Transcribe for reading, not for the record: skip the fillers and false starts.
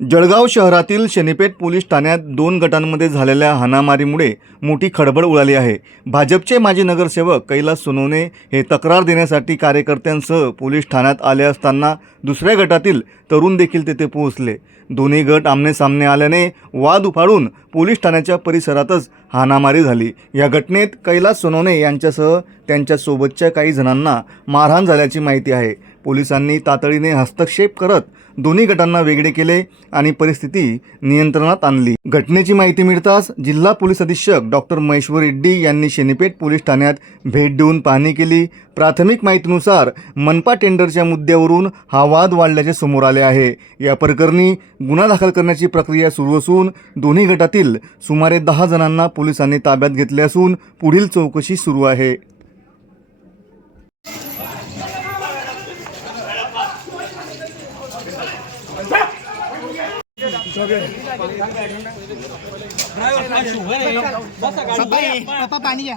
जळगाव शहरातील शनीपेठ पोलीस ठाण्यात 2 गटांमध्ये झालेल्या हाणामारीमुळे मोठी खळबळ उडाली आहे। भाजपचे माजी नगरसेवक कैलास सोनवणे हे तक्रार देण्यासाठी कार्यकर्त्यांसह पोलीस ठाण्यात आले असताना दुसऱ्या गटातील तरुण देखील तेथे पोहोचले। दोन्ही गट आमनेसामने आल्याने वाद उफाळून पोलीस ठाण्याच्या परिसरातच हाणामारी झाली। या घटनेत कैलास सोनवणे यांच्यासह त्यांच्या सोबतच्या काही जणांना मारहाण झाल्याची माहिती आहे। पोलिसांनी तातडीने हस्तक्षेप करत दोन्ही गटांना वेगळे केले आणि परिस्थिती नियंत्रणात आणली। घटनेची माहिती मिळताच जिल्हा पोलीस अधीक्षक डॉक्टर महेश्वर रेड्डी यांनी शनीपेठ पोलीस ठाण्यात भेट देऊन पाहणी केली। प्राथमिक माहितीनुसार मनपा टेंडरच्या मुद्द्यावरून हा वाद वाढल्याचे समोर आले आहे। या प्रकरणी गुन्हा दाखल करण्याची प्रक्रिया सुरू असून दोन्ही गटातील सुमारे 10 जणांना पोलिसांनी ताब्यात घेतले असून पुढील चौकशी सुरू आहे। पापा पाणी घ्या।